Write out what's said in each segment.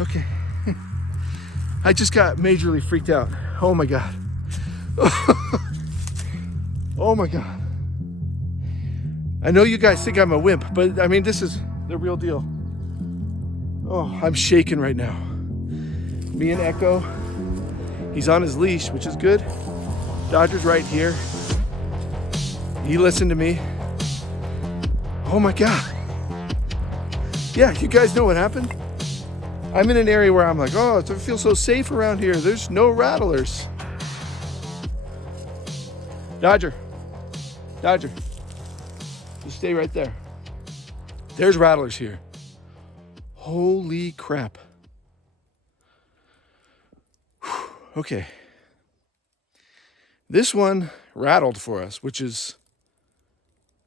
Okay. I just got majorly freaked out. Oh my God. Oh my God. I know you guys think I'm a wimp, but I mean, this is the real deal. Oh, I'm shaking right now. Me and Echo, he's on his leash, which is good. Dodger's right here. He listened to me. Oh my God. Yeah, you guys know what happened? I'm in an area where I'm like, oh, it feels so safe around here. There's no rattlers. Dodger, just stay right there. There's rattlers here. Holy crap. Whew. Okay. This one rattled for us, which is,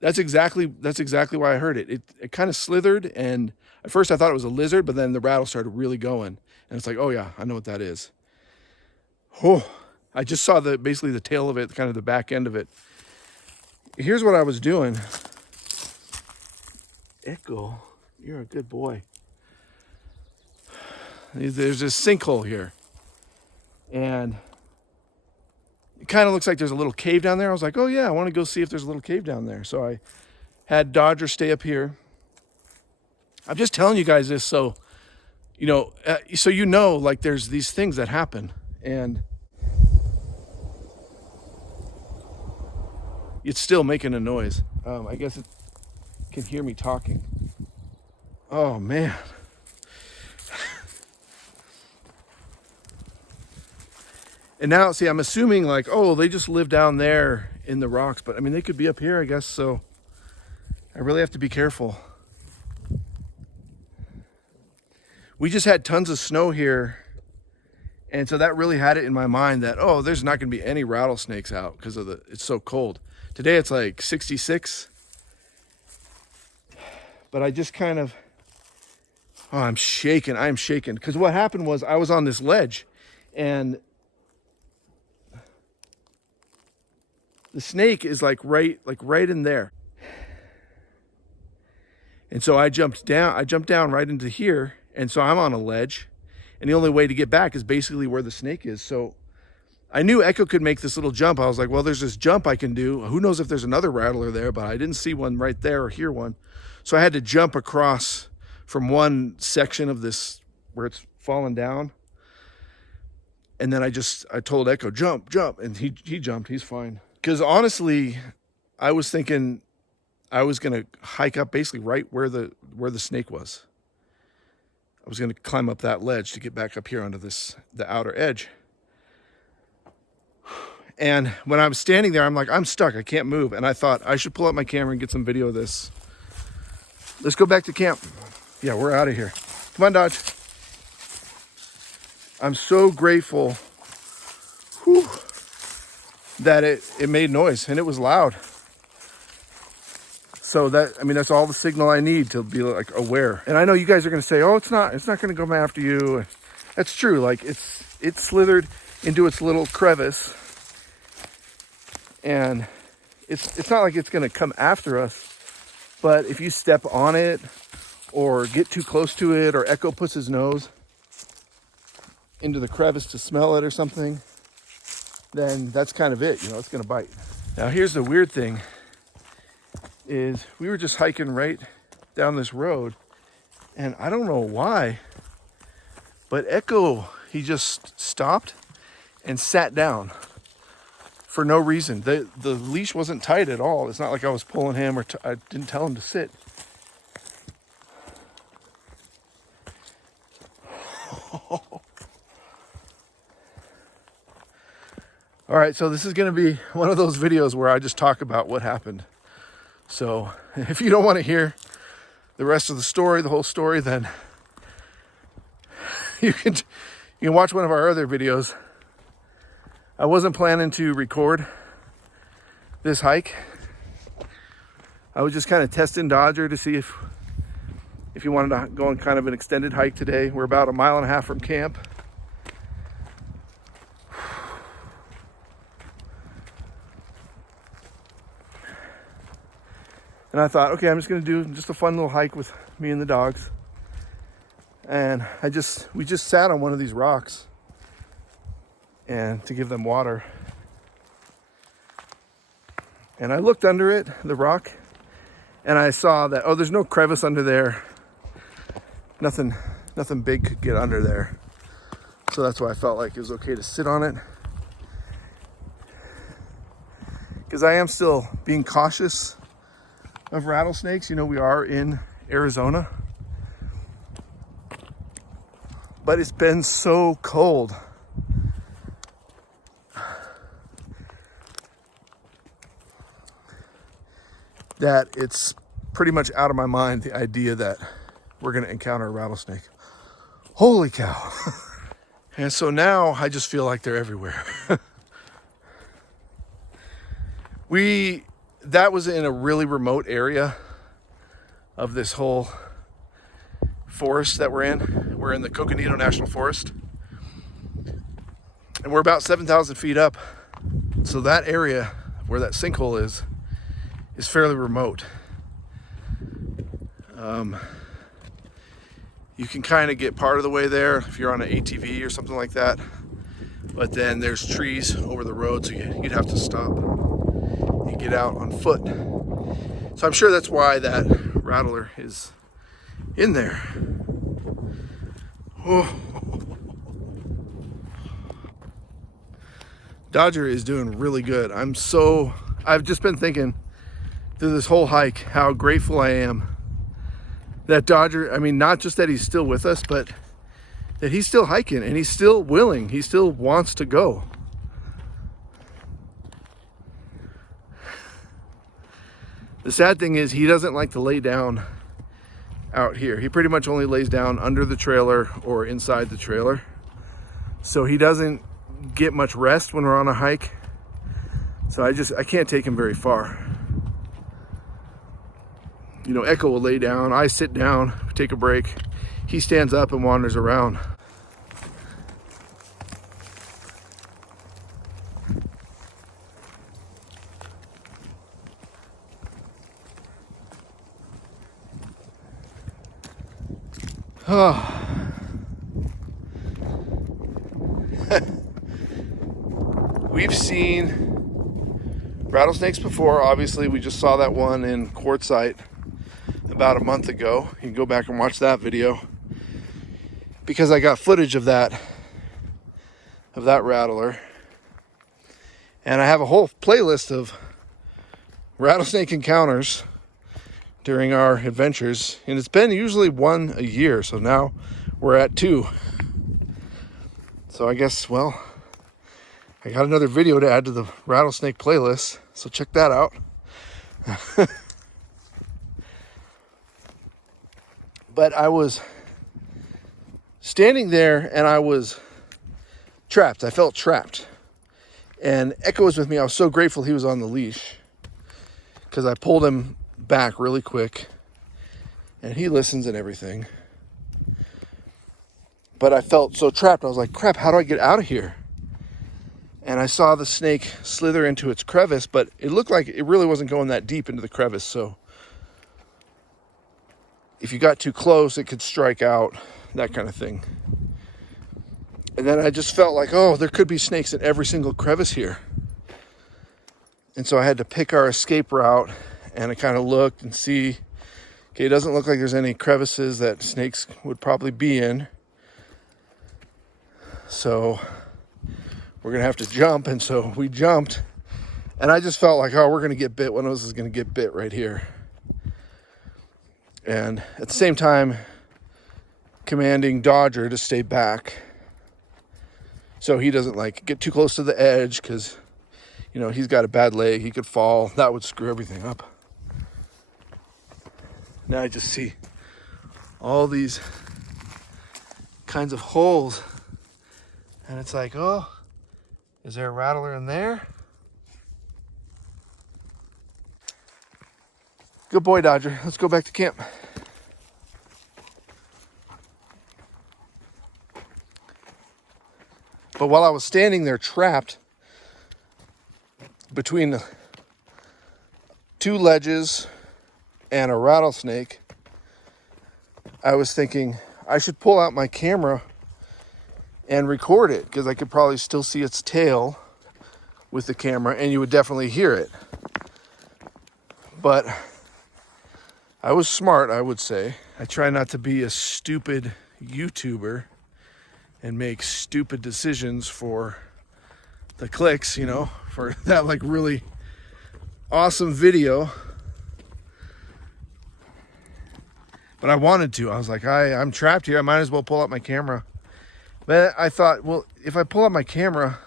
that's exactly why I heard it. It kind of slithered, and at first I thought it was a lizard, but then the rattle started really going. And it's like, oh yeah, I know what that is. Oh, I just saw basically the tail of it, kind of the back end of it. Here's what I was doing. Echo, you're a good boy. There's this sinkhole here. And it kind of looks like there's a little cave down there. I was like, oh yeah, I want to go see if there's a little cave down there. So I had Dodger stay up here. I'm just telling you guys this so, like there's these things that happen. And it's still making a noise. I guess it can hear me talking. Oh man. And now, see, I'm assuming like, oh, they just live down there in the rocks, but I mean, they could be up here, I guess. So I really have to be careful. We just had tons of snow here. And so that really had it in my mind that, oh, there's not going to be any rattlesnakes out because it's so cold. Today it's like 66. But I just kind of, oh, I'm shaking. I'm shaking. Because what happened was I was on this ledge and the snake is like right in there. And so I jumped down right into here. And so I'm on a ledge. And the only way to get back is basically where the snake is. So I knew Echo could make this little jump. I was like, well, there's this jump I can do. Who knows if there's another rattler there, but I didn't see one right there or hear one. So I had to jump across from one section of this where it's fallen down. And then I told Echo, jump. And he jumped, he's fine. Because honestly, I was thinking I was gonna hike up basically right where the snake was. I was gonna climb up that ledge to get back up here onto the outer edge. And when I was standing there, I'm like, I'm stuck, I can't move. And I thought I should pull out my camera and get some video of this. Let's go back to camp. Yeah, we're out of here. Come on, Dodge. I'm so grateful that it made noise and it was loud. So that's all the signal I need to be like aware. And I know you guys are gonna say, oh, it's not gonna come after you. That's true, like it slithered into its little crevice. And it's not like it's gonna come after us, but if you step on it or get too close to it, or Echo puts his nose into the crevice to smell it or something, then that's kind of it, it's gonna bite. Now here's the weird thing, is we were just hiking right down this road, and I don't know why, but Echo, he just stopped and sat down for no reason. The leash wasn't tight at all. It's not like I was pulling him or I didn't tell him to sit. All right, so this is gonna be one of those videos where I just talk about what happened. So if you don't want to hear the rest of the story, the whole story, then you can watch one of our other videos. I wasn't planning to record this hike. I was just kind of testing Dodger to see if he wanted to go on kind of an extended hike today. We're about 1.5 miles from camp. And I thought, okay, I'm just gonna do just a fun little hike with me and the dogs. And we just sat on one of these rocks and to give them water. And I looked under it, the rock, and I saw that, oh, there's no crevice under there. Nothing big could get under there. So that's why I felt like it was okay to sit on it. Because I am still being cautious of rattlesnakes. You know, we are in Arizona. But it's been so cold. That it's pretty much out of my mind, the idea that we're gonna encounter a rattlesnake. Holy cow. And so now I just feel like they're everywhere. That was in a really remote area of this whole forest that we're in. We're in the Coconino National Forest. And we're about 7,000 feet up. So that area where that sinkhole is fairly remote. You can kind of get part of the way there if you're on an ATV or something like that. But then there's trees over the road, so you'd have to stop and get out on foot. So I'm sure that's why that rattler is in there. Oh. Dodger is doing really good. I've just been thinking through this whole hike how grateful I am that Dodger, I mean, not just that he's still with us, but that he's still hiking and he's still willing. He still wants to go. The sad thing is he doesn't like to lay down out here. He pretty much only lays down under the trailer or inside the trailer. So he doesn't get much rest when we're on a hike. So I can't take him very far. You know, Echo will lay down, I sit down, take a break. He stands up and wanders around. We've seen rattlesnakes before. Obviously, we just saw that one in Quartzsite about a month ago. You can go back and watch that video because I got footage of that rattler. And I have a whole playlist of rattlesnake encounters during our adventures, and it's been usually one a year, so now we're at 2. So I guess, well, I got another video to add to the rattlesnake playlist, so check that out. But I was standing there and I was trapped. I felt trapped. And Echo was with me. I was so grateful he was on the leash because I pulled him back really quick and he listens and everything. But I felt so trapped. I was like, crap, how do I get out of here? And I saw the snake slither into its crevice, but it looked like it really wasn't going that deep into the crevice. So if you got too close, it could strike out, that kind of thing. And then I just felt like, oh, there could be snakes in every single crevice here. And so I had to pick our escape route, and I kind of looked and see, okay, it doesn't look like there's any crevices that snakes would probably be in. So we're going to have to jump. And so we jumped, and I just felt like, oh, we're going to get bit. One of us is going to get bit right here. And at the same time, commanding Dodger to stay back so he doesn't like get too close to the edge, because, you know, he's got a bad leg. He could fall. That would screw everything up. Now I just see all these kinds of holes. And it's like, oh, is there a rattler in there? Good boy, Dodger. Let's go back to camp. But while I was standing there trapped between the 2 ledges and a rattlesnake, I was thinking, I should pull out my camera and record it, because I could probably still see its tail with the camera and you would definitely hear it. But I was smart, I would say. I try not to be a stupid YouTuber and make stupid decisions for the clicks, you know, for that like really awesome video. But I wanted to. I was like, I'm trapped here. I might as well pull out my camera. But I thought, well, if I pull out my camera,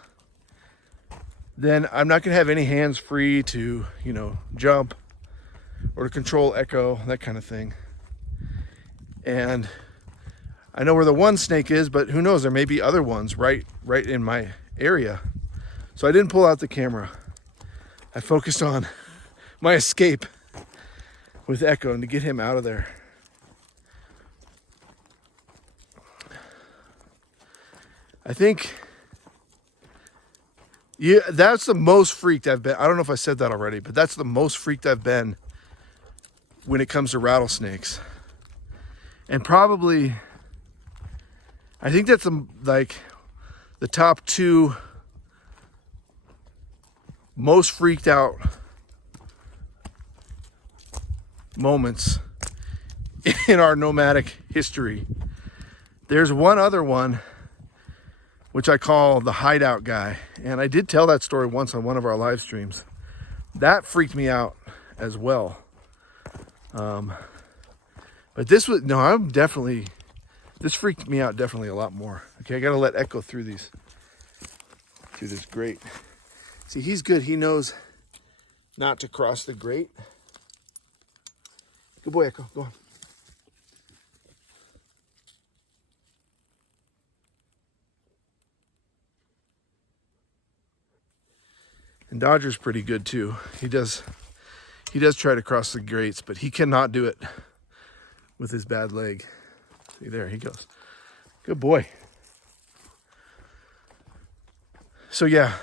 then I'm not going to have any hands free to, you know, jump or to control echo, that kind of thing. And I know where the one snake is, but who knows? There may be other ones right in my area. So I didn't pull out the camera. I focused on my escape with Echo and to get him out of there. I think, yeah, that's the most freaked I've been. I don't know if I said that already, but that's the most freaked I've been when it comes to rattlesnakes. And probably, I think that's like the top two most freaked out moments in our nomadic history. There's one other one which I call the hideout guy. And I did tell that story once on one of our live streams. That freaked me out as well. But this was, no, this freaked me out definitely a lot more. Okay, I gotta let Echo through this grate. See, he's good. He knows not to cross the grate. Good boy, Echo, go on. And Dodger's pretty good too. He does try to cross the grates, but he cannot do it with his bad leg. See, there he goes. Good boy. So yeah,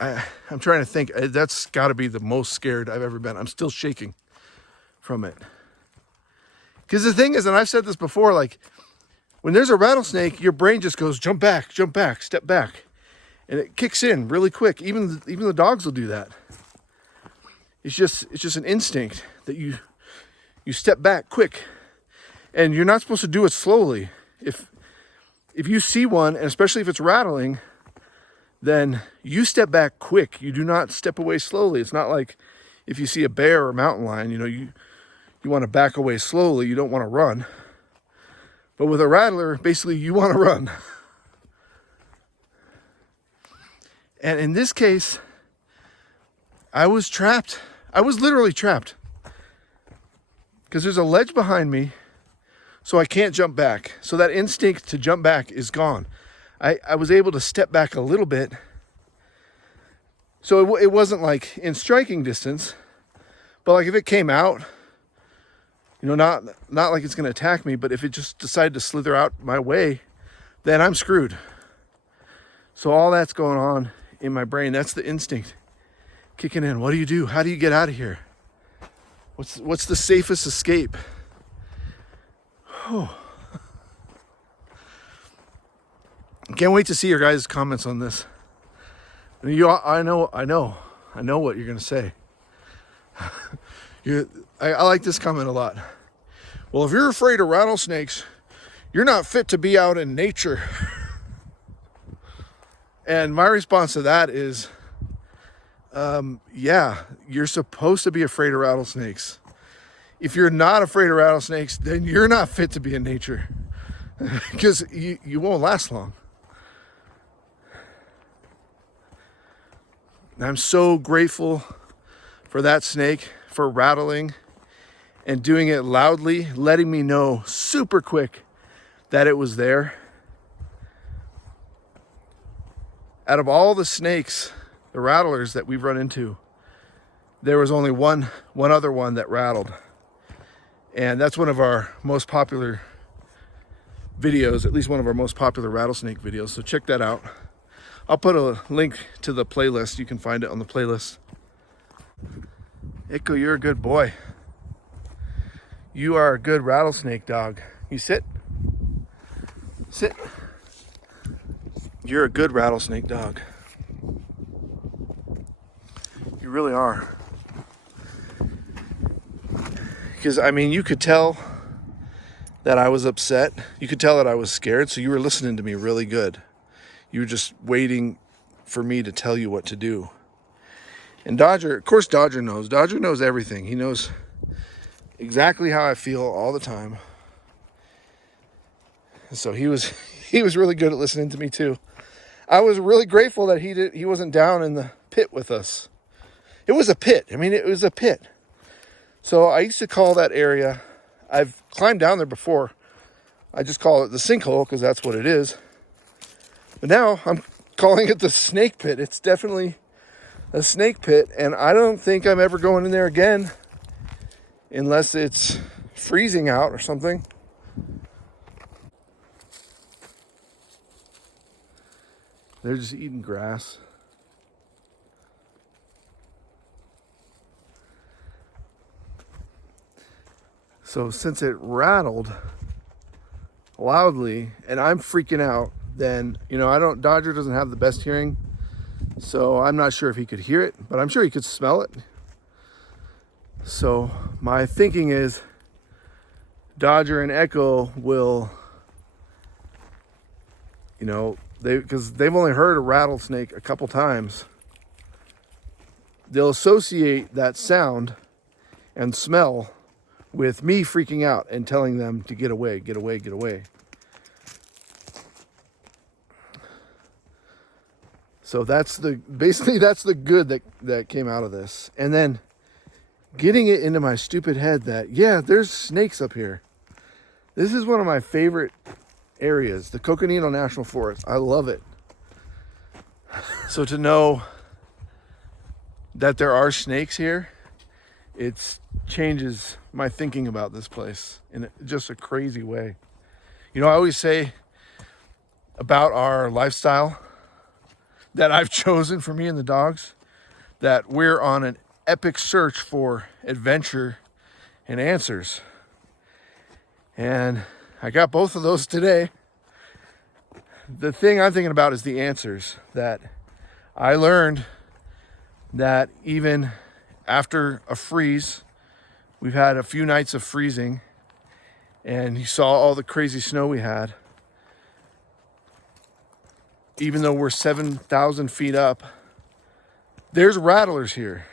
I'm trying to think. That's got to be the most scared I've ever been. I'm still shaking from it. Because the thing is, and I've said this before, like when there's a rattlesnake, your brain just goes jump back, step back. And it kicks in really quick. Even the dogs will do that. It's just an instinct that you step back quick. And you're not supposed to do it slowly. If you see one, and especially if it's rattling, then you step back quick. You do not step away slowly. It's not like if you see a bear or a mountain lion, you know, you want to back away slowly. You don't want to run. But with a rattler, basically you want to run. And in this case, I was trapped. I was literally trapped. Because there's a ledge behind me, so I can't jump back. So that instinct to jump back is gone. I was able to step back a little bit. So it wasn't like in striking distance, but like if it came out, you know, not like it's going to attack me, but if it just decided to slither out my way, then I'm screwed. So all that's going on in my brain, that's the instinct kicking in. What do you do? How do you get out of here? What's the safest escape? Oh. Can't wait to see your guys' comments on this. I know what you're gonna say. I like this comment a lot. Well, if you're afraid of rattlesnakes, you're not fit to be out in nature. And my response to that is, yeah, you're supposed to be afraid of rattlesnakes. If you're not afraid of rattlesnakes, then you're not fit to be in nature because you won't last long. And I'm so grateful for that snake, for rattling and doing it loudly, letting me know super quick that it was there. Out of all the snakes, the rattlers that we've run into, there was only one other one that rattled. And that's one of our most popular videos, at least one of our most popular rattlesnake videos. So check that out. I'll put a link to the playlist. You can find it on the playlist. Echo, you're a good boy. You are a good rattlesnake dog. You sit. Sit. You're a good rattlesnake dog. You really are. Because, I mean, you could tell that I was upset. You could tell that I was scared, so you were listening to me really good. You were just waiting for me to tell you what to do. And Dodger, of course Dodger knows. Dodger knows everything. He knows exactly how I feel all the time. So he was really good at listening to me too. I was really grateful that he wasn't down in the pit with us. It was a pit. I mean, it was a pit. So I used to call that area, I've climbed down there before. I just call it the sinkhole because that's what it is. But now I'm calling it the snake pit. It's definitely a snake pit, and I don't think I'm ever going in there again unless it's freezing out or something. They're just eating grass. So since it rattled loudly and I'm freaking out, then, you know, Dodger doesn't have the best hearing. So I'm not sure if he could hear it, but I'm sure he could smell it. So my thinking is Dodger and Echo will, you know, because they've only heard a rattlesnake a couple times. They'll associate that sound and smell with me freaking out and telling them to get away, get away, get away. So basically that's the good that came out of this. And then getting it into my stupid head that, yeah, there's snakes up here. This is one of my favorite areas, the Coconino National Forest. I love it. So to know that there are snakes here, it changes my thinking about this place in just a crazy way. You know, I always say about our lifestyle that I've chosen for me and the dogs, that we're on an epic search for adventure and answers. And I got both of those today. The thing I'm thinking about is the answers. That I learned that even after a freeze, we've had a few nights of freezing, and you saw all the crazy snow we had. Even though we're 7,000 feet up, there's rattlers here.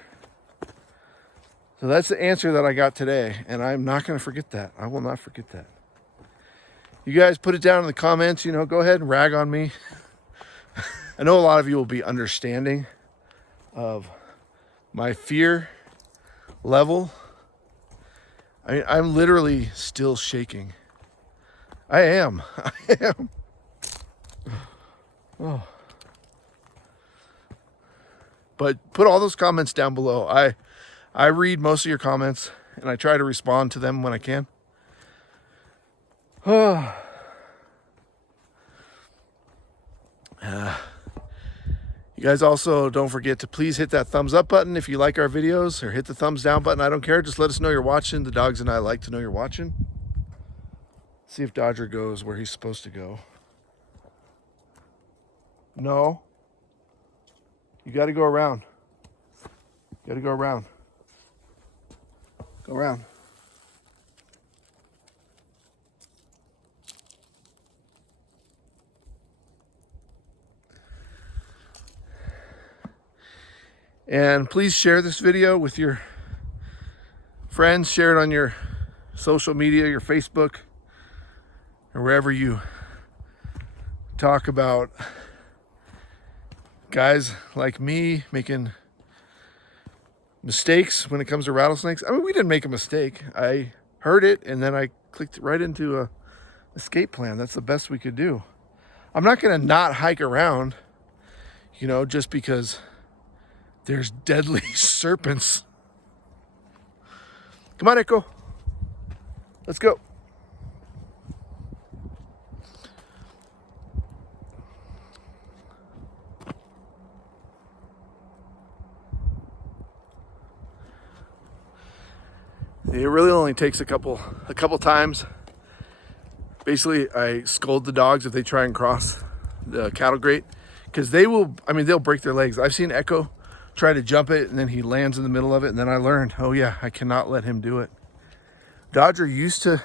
So that's the answer that I got today, and I'm not going to forget that. I will not forget that. You guys put it down in the comments, you know, go ahead and rag on me. I know a lot of you will be understanding of my fear level. I'm literally still shaking. I am. Oh. But put all those comments down below. I read most of your comments and I try to respond to them when I can. You guys also don't forget to please hit that thumbs up button if you like our videos, or hit the thumbs down button. I don't care. Just let us know you're watching. The dogs and I like to know you're watching. See if Dodger goes where he's supposed to go. No. You got to go around. You got to go around. Go around. And please share this video with your friends. Share it on your social media, your Facebook, or wherever you talk about guys like me making mistakes when it comes to rattlesnakes. I mean, we didn't make a mistake. I heard it and then I clicked right into a escape plan. That's the best we could do. I'm not going to not hike around, you know, just because there's deadly serpents. Come on, Echo. Let's go. It really only takes a couple times Basically, I scold the dogs if they try and cross the cattle grate, because they will, I mean, they'll break their legs. I've seen Echo try to jump it, and then he lands in the middle of it, and then I learned, oh yeah, I cannot let him do it. Dodger used to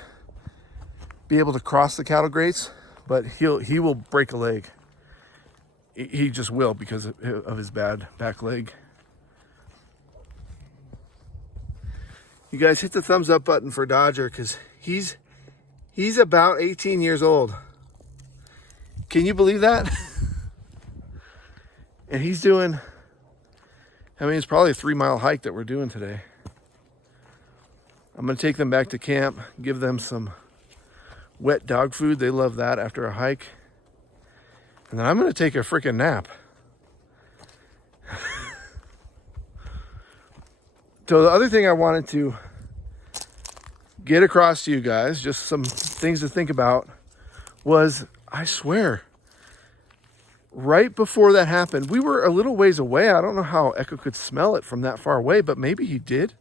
be able to cross the cattle grates, but he will break a leg. He just will, because of his bad back leg. You guys hit the thumbs up button for Dodger, because he's about 18 years old. Can you believe that? And he's doing, I mean, it's probably a 3-mile hike that we're doing today. I'm gonna take them back to camp, give them some wet dog food. They love that after a hike. And then I'm gonna take a freaking nap. So the other thing I wanted to get across to you guys, just some things to think about, was, I swear, right before that happened, we were a little ways away. I don't know how Echo could smell it from that far away, but maybe he did.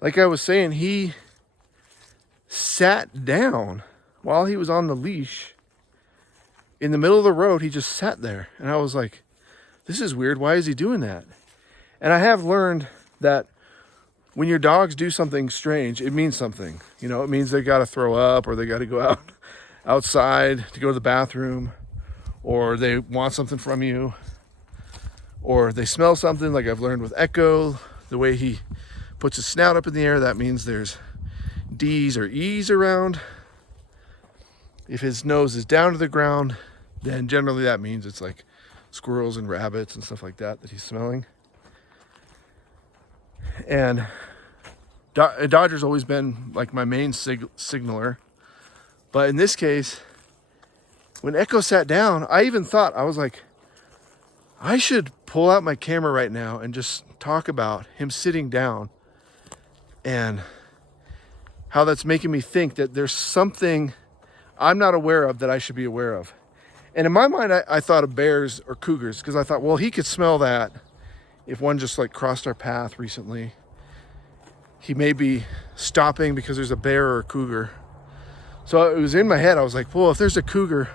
Like I was saying, he sat down while he was on the leash in the middle of the road. He just sat there, and I was like, this is weird. Why is he doing that? And I have learned that when your dogs do something strange, it means something. You know, it means they got to throw up, or they got to go outside to go to the bathroom, or they want something from you, or they smell something. Like I've learned with Echo, the way he puts his snout up in the air, that means there's D's or E's around. If his nose is down to the ground, then generally that means it's like squirrels and rabbits and stuff like that he's smelling. And Dodger's always been like my main signaler. But in this case, when Echo sat down, I even thought, I was like, I should pull out my camera right now and just talk about him sitting down and how that's making me think that there's something I'm not aware of that I should be aware of. And in my mind, I thought of bears or cougars, because I thought, well, he could smell that if one just like crossed our path recently. He may be stopping because there's a bear or a cougar. So it was in my head. I was like, well, if there's a cougar,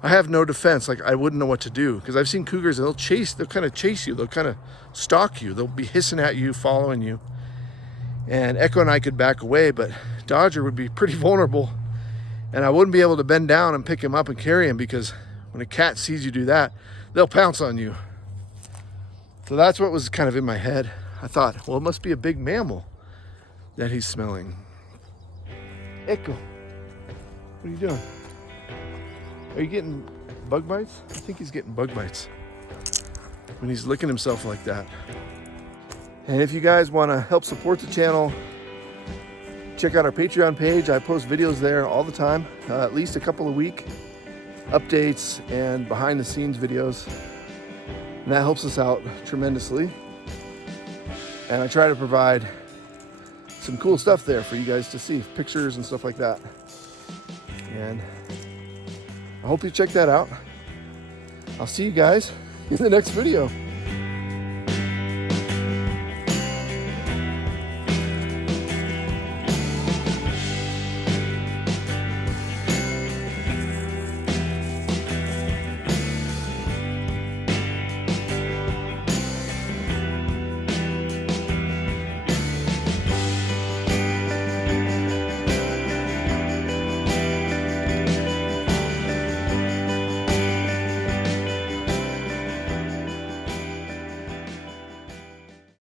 I have no defense. Like, I wouldn't know what to do, because I've seen cougars, they'll kind of chase you. They'll kind of stalk you. They'll be hissing at you, following you. And Echo and I could back away, but Dodger would be pretty vulnerable. And I wouldn't be able to bend down and pick him up and carry him, because when a cat sees you do that, they'll pounce on you. So that's what was kind of in my head. I thought, well, it must be a big mammal that he's smelling. Echo, what are you doing? Are you getting bug bites? I think he's getting bug bites when he's licking himself like that. And if you guys want to help support the channel, check out our Patreon page. I post videos there all the time, at least a couple a week, updates and behind the scenes videos. And that helps us out tremendously. And I try to provide some cool stuff there for you guys to see, pictures and stuff like that. And I hope you check that out. I'll see you guys in the next video.